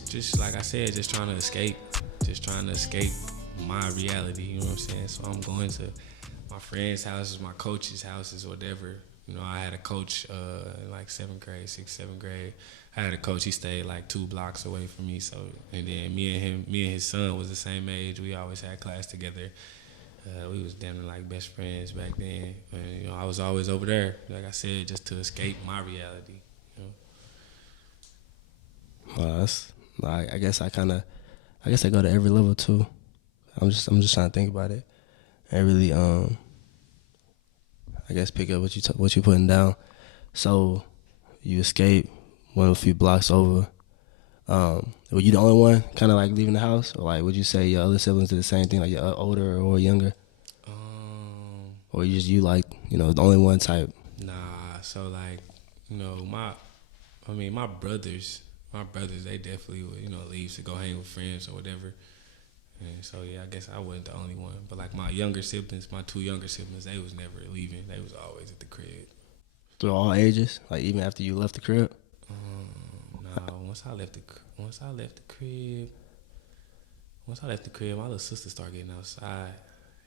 just like I said, just trying to escape my reality. You know what I'm saying? So I'm going to my friends' houses, my coaches' houses, whatever. You know, I had a coach in like sixth, seventh grade. I had a coach. He stayed like 2 blocks away from me. So, and then me and his son was the same age. We always had class together. We was damn near like best friends back then. And, you know, I was always over there, like I said, just to escape my reality. You know? Well, I guess I go to every level too. I'm just trying to think about it and really I guess pick up what you putting down. So you escape, went a few blocks over. Were you the only one kind of like leaving the house, or like would you say your other siblings did the same thing, like you're older or younger, or you like the only one type? Nah, so like my brothers, they definitely would leave to go hang with friends or whatever. And so yeah, I guess I wasn't the only one. But like my 2 younger siblings, they was never leaving. They was always at the crib. Through all ages, like even after you left the crib? No, once I left the crib, my little sister started getting outside.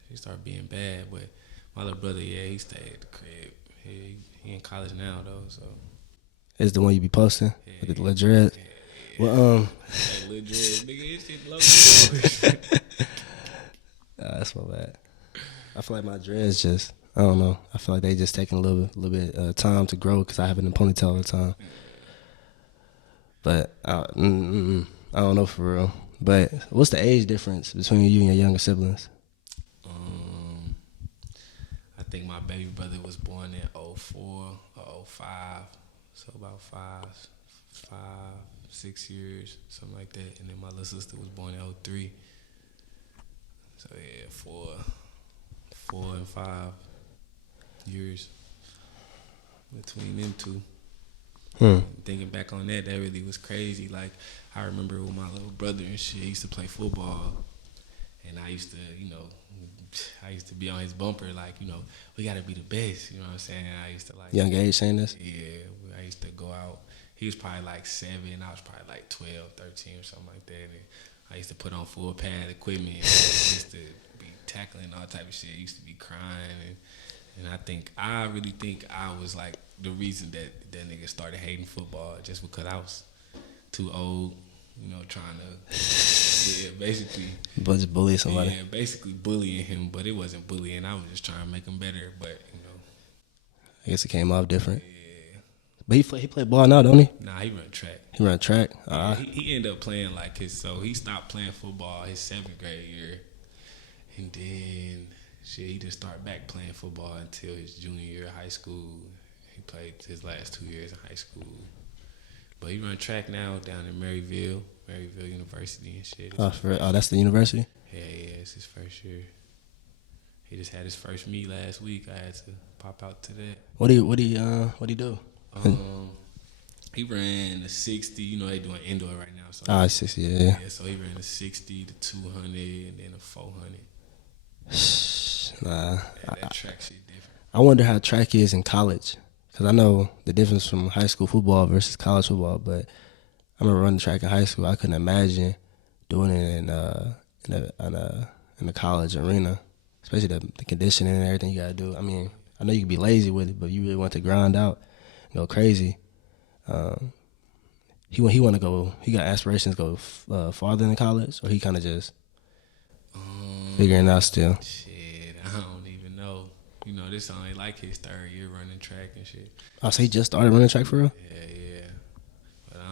She started being bad, but my little brother, yeah, he stayed at the crib. He in college now though, so. It's the one you be posting with the little dreads. Yeah. Well, little dreads, nigga, this shit low. That's my bad. I feel like my dreads just, I don't know. I feel like they just taking a little bit time to grow because I have it in a ponytail all the time. But I don't know for real. But what's the age difference between you and your younger siblings? I think my baby brother was born in 04 or 05, so about 6 years, something like that. And then my little sister was born in 03. So yeah, 4 and 5 years between them two. Thinking back on that really was crazy. Like, I remember with my little brother and shit, he used to play football, and I used to be on his bumper, like, we gotta be the best, you know what I'm saying? And I used to like young age saying this? Yeah, I used to go out. He was probably like 7, I was probably like 12, 13 or something like that. And I used to put on full pad equipment. I used to be tackling all type of shit. I used to be crying, and I really think I was like the reason that nigga started hating football, just because I was too old, trying to, basically. But just bully somebody. Yeah, basically bullying him, but it wasn't bullying. I was just trying to make him better, but, I guess it came off different. Yeah. But he play ball now, don't he? Nah, he run track. He run track? Yeah, he ended up playing like he stopped playing football his 7th grade year. And then, he just started back playing football until his junior year of high school. He played his last 2 years in high school. But he run track now down in Maryville University and shit. That's the university? Yeah, it's his first year. He just had his first meet last week. I had to pop out to that. What do you do? He ran the 60. They doing indoor right now. So 60, yeah. Yeah, so he ran the 60, the 200, and then the 400. Nah. That track shit different. I wonder how track is in college. Because I know the difference from high school football versus college football, but I remember running track in high school. I couldn't imagine doing it in the college arena, especially the conditioning and everything you got to do. I mean, I know you can be lazy with it, but you really want to grind out and go crazy. He want to go. He got aspirations to go farther in college, or he kind of just figuring it out still. Shit, I don't even know. This only like his 3rd year running track and shit. Oh, so he just started running track for real? Yeah. But I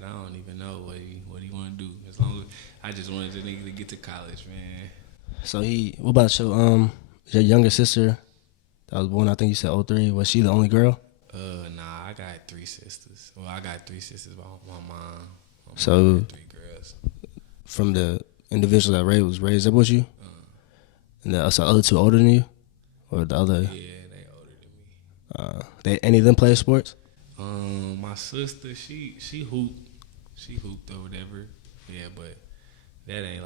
don't even know what he want to do. As long as I just wanted the nigga to get to college, man. So what about your younger sister that was born, I think you said 03, was she the only girl? Nah, I got 3 sisters. Well, I got 3 sisters by my mom. So, had 3 girls. From the individual that was raised up with you? And the other 2 older than you? Or the other? Yeah, they older than me. Any of them play sports? My sister, she hooped. She hooped or whatever. Yeah, but that ain't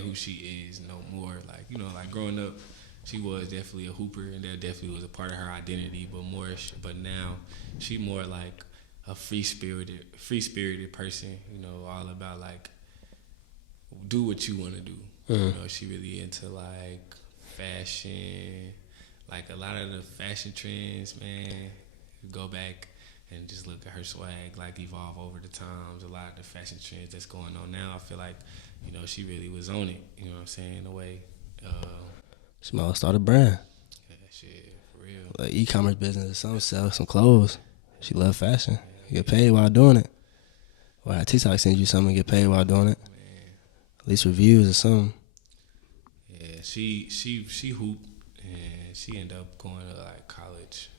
who she is no more. Like growing up, she was definitely a hooper, and that definitely was a part of her identity. But now she more like a free spirited person. You know, all about like do what you want to do. You know, she really into like fashion, like a lot of the fashion trends, man. Go back and just look at her swag, like evolve over the times. A lot of the fashion trends that's going on now, I feel like, you know, she really was on it. You know what I'm saying? In a way. She might start a brand, Yeah, shit, for real. like e-commerce business or something, sell some clothes. She love fashion. You get paid while doing it. Or have TikTok send you something and get paid while doing it. Man, At least reviews or something. yeah, she hooped and she ended up going to like college.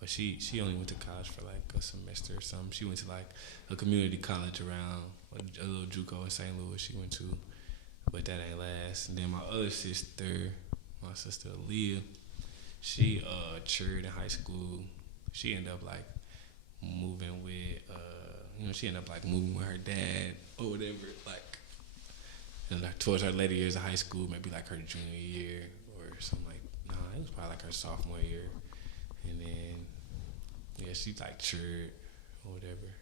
But she only went to college for like a semester or something. She went to like a community college around a little JUCO in St. Louis. She went to, but that ain't last. And then my other sister, my sister Aaliyah, she cheered in high school. She ended up like moving with she ended up like moving with her dad or whatever, like, and like towards her later years of high school, maybe like her junior year or something like. Nah, it was probably like her sophomore year. And then, yeah, she like cheered or whatever.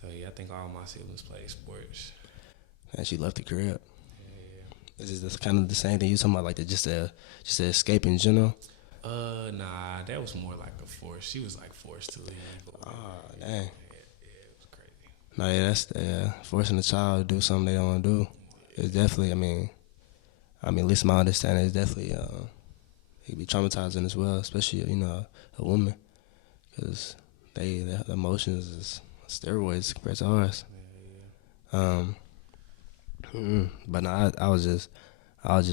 So yeah, I think all my siblings played sports. And she left the crib. Yeah. Is this kind of the same thing you talking about, like just a escape in general? Nah, that was more like a force. She was like forced to leave. Oh, dang. Yeah, it was crazy. No, yeah, that's forcing a child to do something they don't want to do. It's definitely, I mean, at least my understanding is definitely, it can be traumatizing as well, especially, a woman, because the emotions is steroids compared to ours. But no, I was just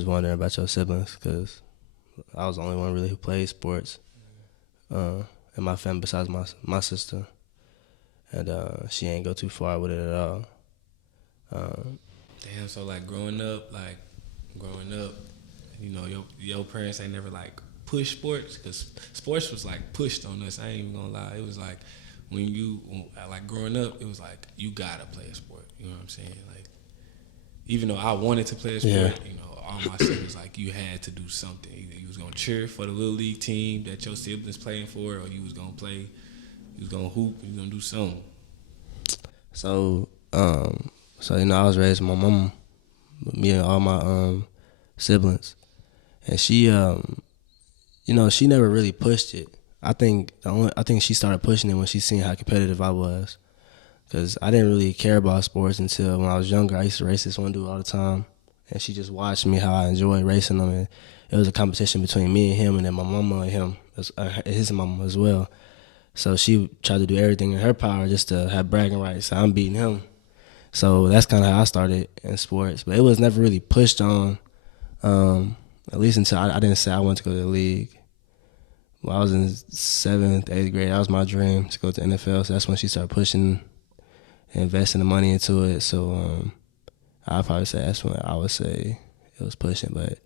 wondering about your siblings, because I was the only one really who played sports in my family besides my sister, and she ain't go too far with it at all. Damn, so like growing up, you know, your parents ain't never like pushed sports, because sports was like pushed on us. I ain't even gonna lie. It was like like growing up, it was like you gotta play a sport. You know what I'm saying? Like, even though I wanted to play a sport, Yeah. you know, all my siblings like you had to do something. Either you was gonna cheer for the little league team that your siblings playing for, or you was gonna play, you was gonna hoop, you was gonna do something. So, I was raised with my mom, me and all my siblings, and she, she never really pushed it. I think she started pushing it when she seen how competitive I was, because I didn't really care about sports until when I was younger. I used to race this one dude all the time, and she just watched me how I enjoyed racing him, and it was a competition between me and him, and then my mama and him, his mama as well. So she tried to do everything in her power just to have bragging rights. So I'm beating him. So that's kind of how I started in sports. But it was never really pushed on, at least until I didn't say I wanted to go to the league. When I was in 7th, 8th grade, that was my dream, to go to the NFL. So that's when she started pushing and investing the money into it. So I'd probably say that's when I would say it was pushing. But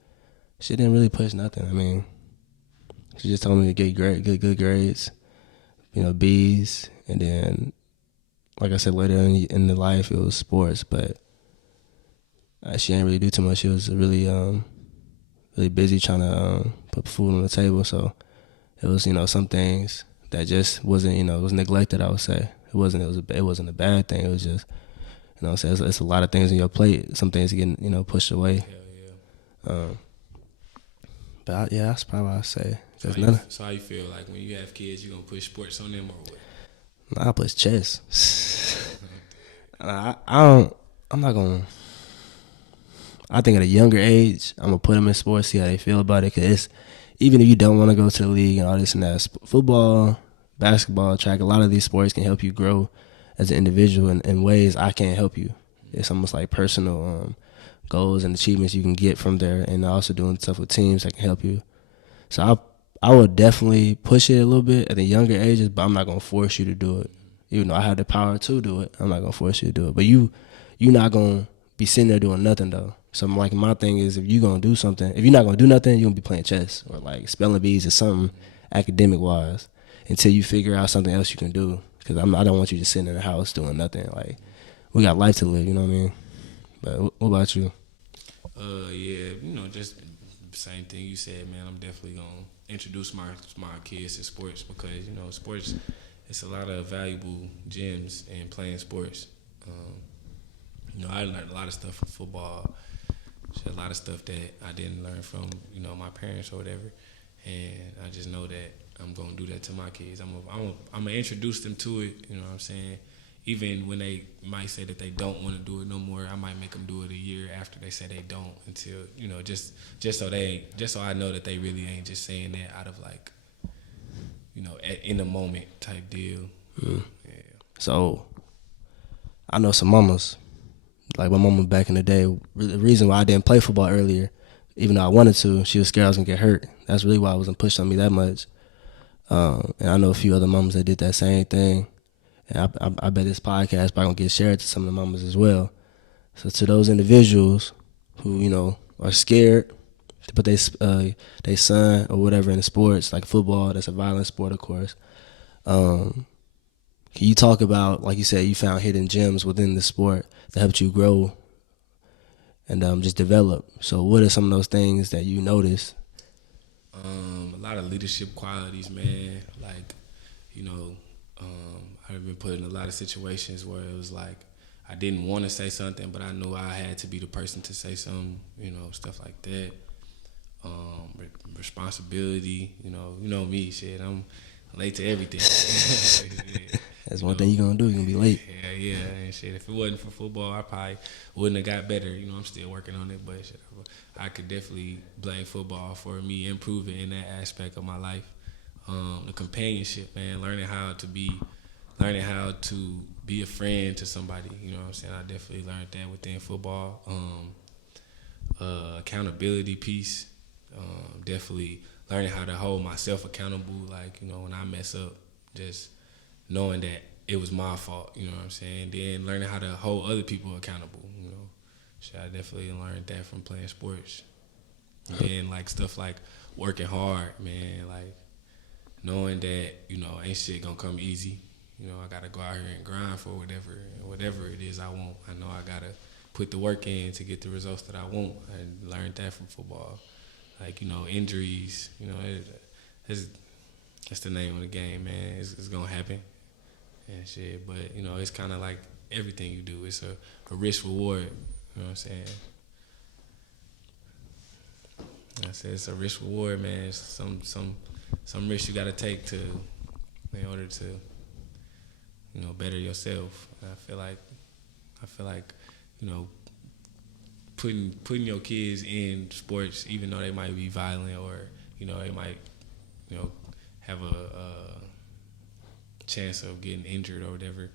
she didn't really push nothing. I mean, she just told me to get good grades. B's, and then, like I said, later in the life, it was sports, but she didn't really do too much. She was really, really busy trying to put food on the table, so it was, some things that just wasn't, it was neglected, I would say. It wasn't a bad thing. It was just, it's a lot of things on your plate. Some things getting, pushed away. Hell yeah. But that's probably what I say. So how you feel like when you have kids, you gonna push sports on them or what? I push chess. I'm not gonna. I think at a younger age, I'm gonna put them in sports, see how they feel about it. Cause even if you don't want to go to the league and all this and that, football, basketball, track, a lot of these sports can help you grow as an individual in ways I can't help you. It's almost like personal goals and achievements you can get from there, and also doing stuff with teams that can help you. So I would definitely push it a little bit at the younger ages, but I'm not gonna force you to do it. Even though I have the power to do it, I'm not gonna force you to do it. But you're not gonna be sitting there doing nothing though. So like my thing is, if you're gonna do something, if you're not gonna do nothing, you're gonna be playing chess or like spelling bees or something academic wise until you figure out something else you can do. Because I don't want you just sitting in the house doing nothing. Like, we got life to live, you know what I mean? But what about you? Yeah, just same thing you said, man. I'm definitely gonna introduce my kids to sports because sports, it's a lot of valuable gems in playing sports. I learned a lot of stuff from football. A lot of stuff that I didn't learn from my parents or whatever, and I just know that I'm gonna do that to my kids. I'm gonna introduce them to it. You know what I'm saying? Even when they might say that they don't want to do it no more, I might make them do it a year after they say they don't, until just so I know that they really ain't just saying that out of like in the moment type deal. Yeah. So I know some mamas. Like my mama back in the day, the reason why I didn't play football earlier, even though I wanted to, she was scared I was gonna get hurt. That's really why I wasn't pushed on me that much. And I know a few other mamas that did that same thing. And I bet this podcast probably gonna get shared to some of the mamas as well. So to those individuals who are scared to put their son or whatever in sports like football, that's a violent sport, of course. Can you talk about, like you said, you found hidden gems within the sport that helped you grow and just develop? So what are some of those things that you noticed? A lot of leadership qualities, man. Like, I've been put in a lot of situations where it was like I didn't want to say something, but I knew I had to be the person to say something, stuff like that. Responsibility, me, shit. I'm late to everything. Yeah. That's one thing you're going to do. You're going to be late. Yeah, and shit. If it wasn't for football, I probably wouldn't have got better. I'm still working on it, but shit, I could definitely blame football for me improving in that aspect of my life. The companionship, man, learning how to be a friend to somebody. You know what I'm saying? I definitely learned that within football. Accountability piece, definitely learning how to hold myself accountable. Like, when I mess up, just knowing that it was my fault, you know what I'm saying? Then learning how to hold other people accountable, So I definitely learned that from playing sports. And like stuff like working hard, man, like knowing that, ain't shit gonna come easy. I gotta go out here and grind for whatever it is I want. I know I gotta put the work in to get the results that I want. I learned that from football. Like, injuries, that's the name of the game, man. It's gonna happen and shit. But, it's kind of like everything you do. It's a risk reward, you know what I'm saying? I said it's a risk reward, man. It's some risks you gotta take in order to, better yourself. And I feel like, putting your kids in sports, even though they might be violent or, they might, have a chance of getting injured or whatever,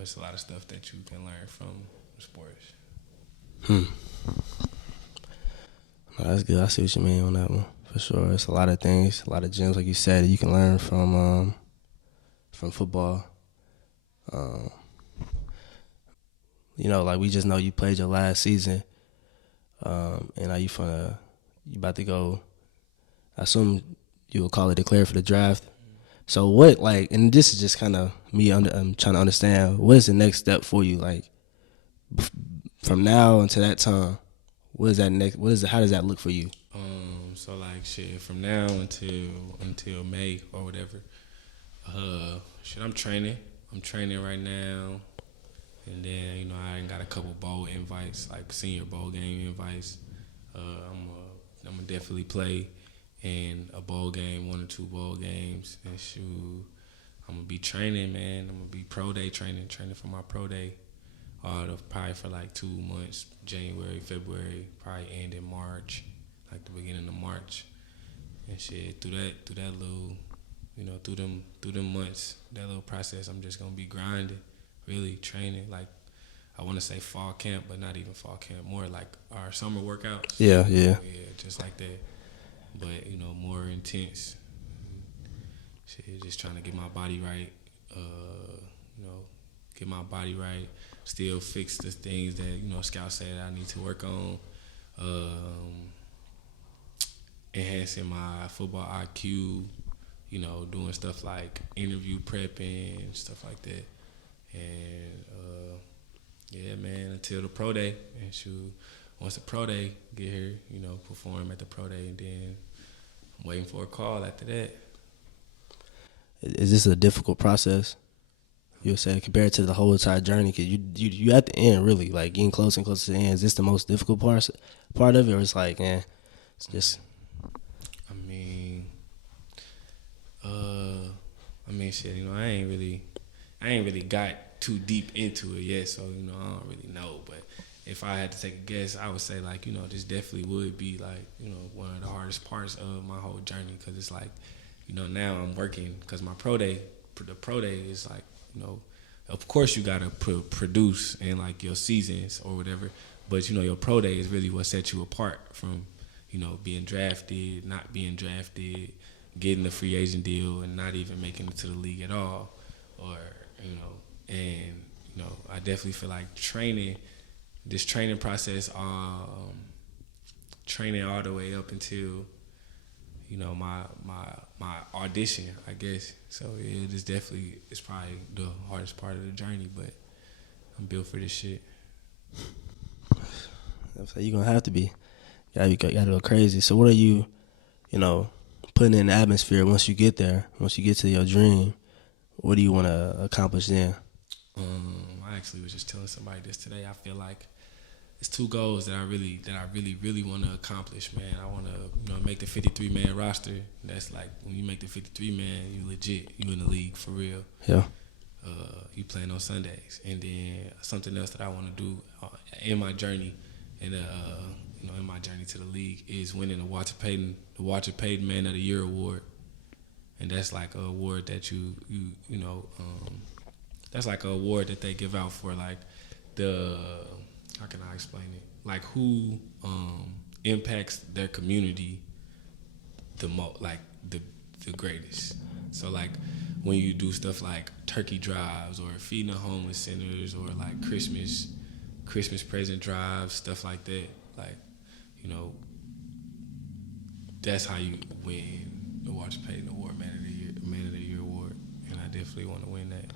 it's a lot of stuff that you can learn from sports. No, that's good. I see what you mean on that one, for sure. It's a lot of things, a lot of gems, like you said, that you can learn from football. Like we just know you played your last season, and now you about to go. I assume you will call it declare for the draft. So what, like, and this is just kind of me. I'm trying to understand what is the next step for you, like from now until that time. What is that next? How does that look for you? So like shit, from now until May or whatever. I'm training. I'm training right now. And then, I got a couple bowl invites, like senior bowl game invites. I'm gonna definitely play in a bowl game, 1 or 2 bowl games. And shoot, I'm gonna be training, man. I'm gonna be pro day training for my pro day. Probably for like 2 months, January, February, probably end in March, like the beginning of March. And shit, through that little, through them months, that little process, I'm just gonna be grinding. Really training, like I want to say fall camp, but not even fall camp. More like our summer workouts. Yeah, just like that. But more intense. Shit, just trying to get my body right. Get my body right. Still fix the things that Scout said I need to work on. Enhancing my football IQ. Doing stuff like interview prepping, stuff like that. And yeah, man, until the pro day, and shoot, once the pro day get here, perform at the pro day, and then I'm waiting for a call after that. Is this a difficult process? You would say compared to the whole entire journey, because you at the end really, like getting closer and closer to the end. Is this the most difficult part of it, or it's like, it's just? I mean, shit. You know, I ain't really got too deep into it yet, so you know, I don't really know. But if I had to take a guess, I would say like, you know, this definitely would be like, you know, one of the hardest parts of my whole journey, because it's like, you know, now I'm working because my the pro day is like, you know, of course you gotta produce in like your seasons or whatever, but you know, your pro day is really what sets you apart from, you know, being drafted, not being drafted, getting a free agent deal, and not even making it to the league at all, or you know, and you know, I definitely feel like this training process, training all the way up until, you know, my audition, I guess. So yeah, it's probably the hardest part of the journey, but I'm built for this shit. So you're gonna have to be. You gotta go crazy. So what are you, you know, putting in the atmosphere once you get there? Once you get to your dream, what do you want to accomplish then? I actually was just telling somebody this today. I feel like it's two goals that I really want to accomplish, man. I want to, you know, make the 53-man roster. That's like, when you make the 53-man, you legit. You in the league for real. Yeah. You playing on Sundays, and then something else that I want to do in my journey, and you know, in my journey to the league, is winning the Walter Payton Man of the Year award, and that's like an award that you know, that's like an award that they give out for like the, how can I explain it? Like who impacts their community the most, like the greatest. So like when you do stuff like turkey drives or feeding the homeless centers or like Christmas present drives, stuff like that. Like, you know, that's how you win the Walter Payton Award, Man of the Year award, and I definitely want to win that.